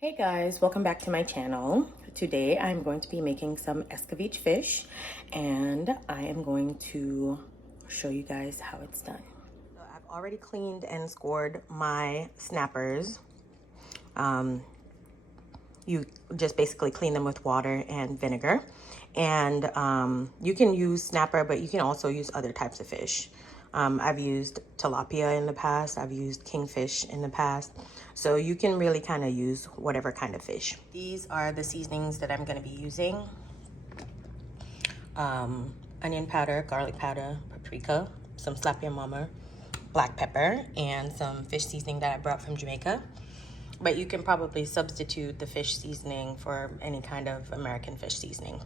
Hey guys, welcome back to my channel. Today I'm going to be making some Escovitch fish and I am going to show you guys how it's done. So I've already cleaned and scored my snappers. You just basically clean them with water and vinegar. And you can use snapper, but you can also use other types of fish. I've used tilapia in the past. I've used kingfish in the past. So you can really kind of use whatever kind of fish. These are the seasonings that I'm going to be using. Onion powder, garlic powder, paprika, some slap your mama, black pepper, and some fish seasoning that I brought from Jamaica. But you can probably substitute the fish seasoning for any kind of American fish seasoning.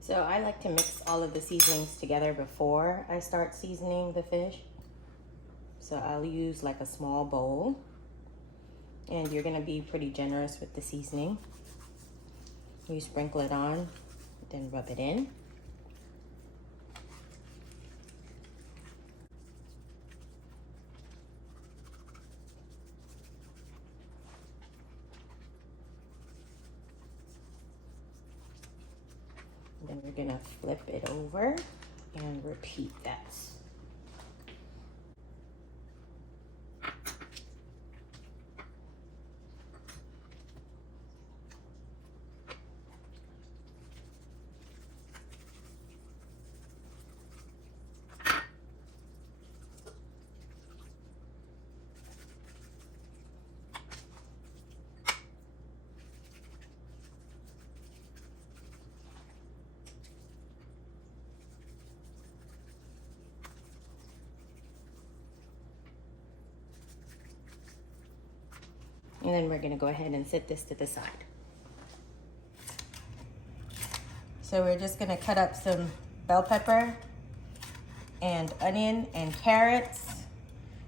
So I like to mix all of the seasonings together before I start seasoning the fish. So I'll use like a small bowl, and you're gonna be pretty generous with the seasoning. You sprinkle it on, then rub it in. Then we're gonna flip it over and repeat that. And then we're gonna go ahead and set this to the side. So we're just gonna cut up some bell pepper and onion and carrots,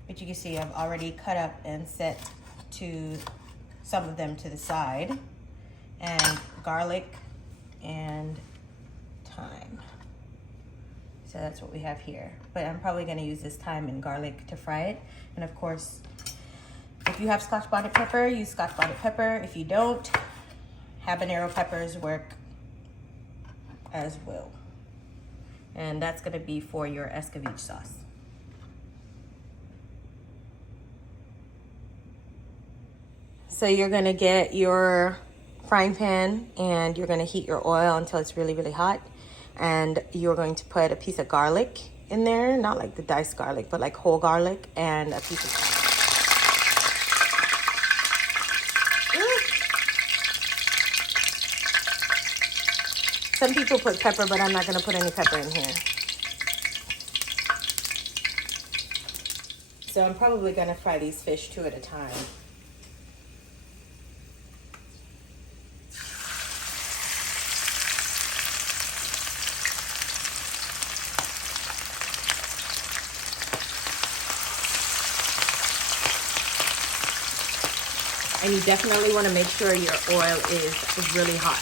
which you can see I've already cut up and set to some of them to the side, and garlic and thyme. So that's what we have here. But I'm probably gonna use this thyme and garlic to fry it. And of course, if you have Scotch bonnet pepper, use Scotch bonnet pepper. If you don't, habanero peppers work as well. And that's gonna be for your Escovitch sauce. So you're gonna get your frying pan and you're gonna heat your oil until it's really, really hot. And you're going to put a piece of garlic in there, not like the diced garlic, but like whole garlic, and a piece of thyme. Some people put pepper, but I'm not gonna put any pepper in here. So I'm probably gonna fry these fish 2 at a time. And you definitely wanna make sure your oil is really hot.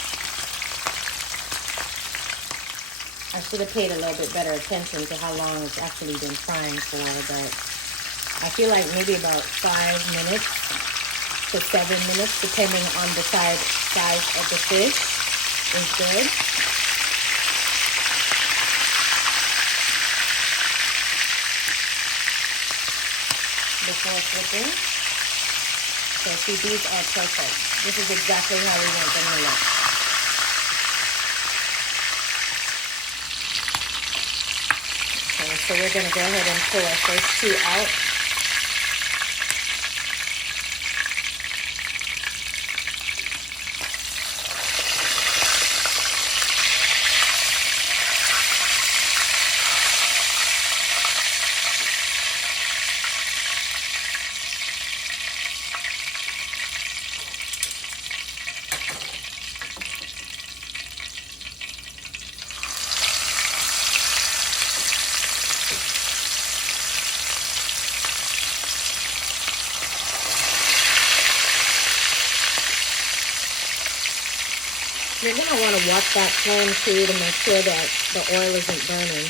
I should have paid a little bit better attention to how long it's actually been frying for, but I feel like maybe about 5 minutes to 7 minutes, depending on the size of the fish, is good. Before flipping. So see, these are perfect. This is exactly how we want them to look. So we're gonna go ahead and pull our first 2 out. You're going to want to watch that flame too to make sure that the oil isn't burning.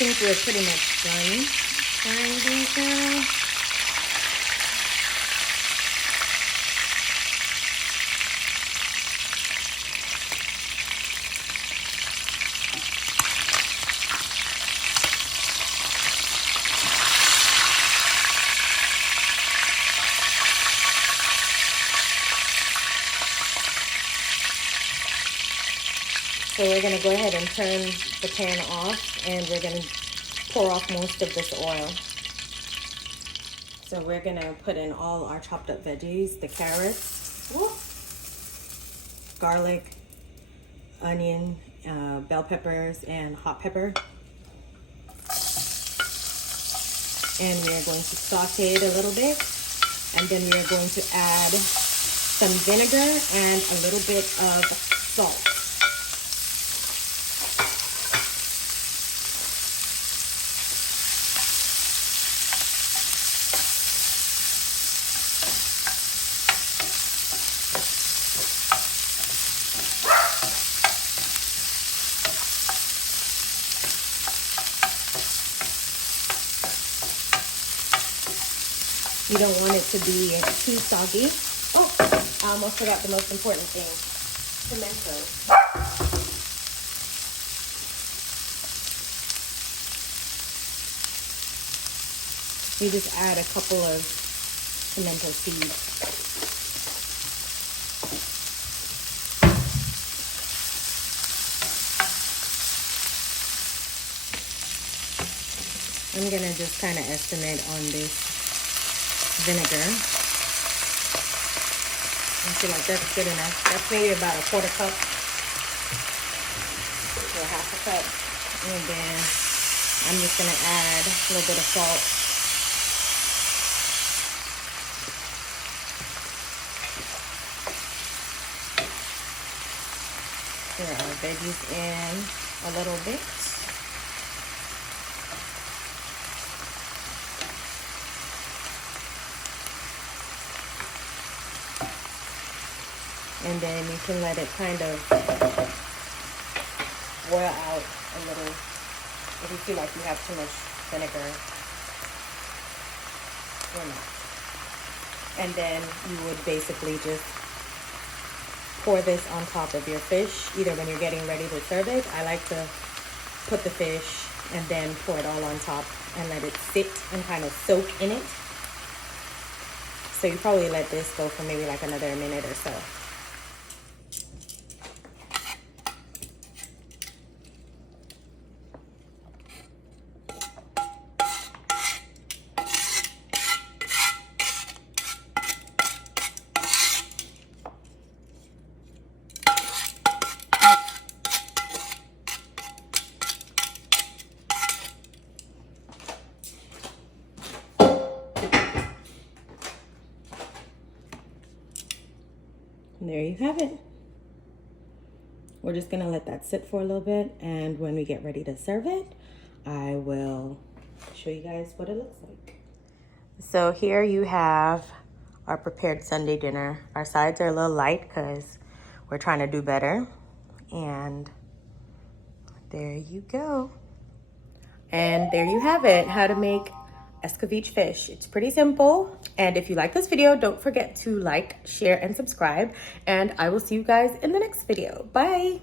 think we're pretty much done frying these now. So we're going to go ahead and turn the pan off, and we're going to pour off most of this oil. So we're going to put in all our chopped up veggies, the carrots, garlic, onion, bell peppers, and hot pepper. And we are going to saute it a little bit, and then we are going to add some vinegar and a little bit of salt. You don't want it to be too soggy. Oh, I almost forgot the most important thing. Pimento. You just add a couple of pimento seeds. I'm gonna just kind of estimate on this vinegar. I feel like that's good enough. That's maybe about a quarter cup or half a cup. And then I'm just gonna add a little bit of salt. There are veggies in a little bit. And then you can let it kind of boil out a little if you feel like you have too much vinegar or not. And then you would basically just pour this on top of your fish, either when you're getting ready to serve it. I like to put the fish and then pour it all on top and let it sit and kind of soak in it. So you probably let this go for maybe like another minute or so. And there you have it. We're just gonna let that sit for a little bit, and when we get ready to serve it, I will show you guys what it looks like. So here you have our prepared Sunday dinner. Our sides are a little light because we're trying to do better. And there you go. And there you have it, how to make Escovitch fish. It's pretty simple. And if you like this video, don't forget to like, share, and subscribe. And I will see you guys in the next video. Bye.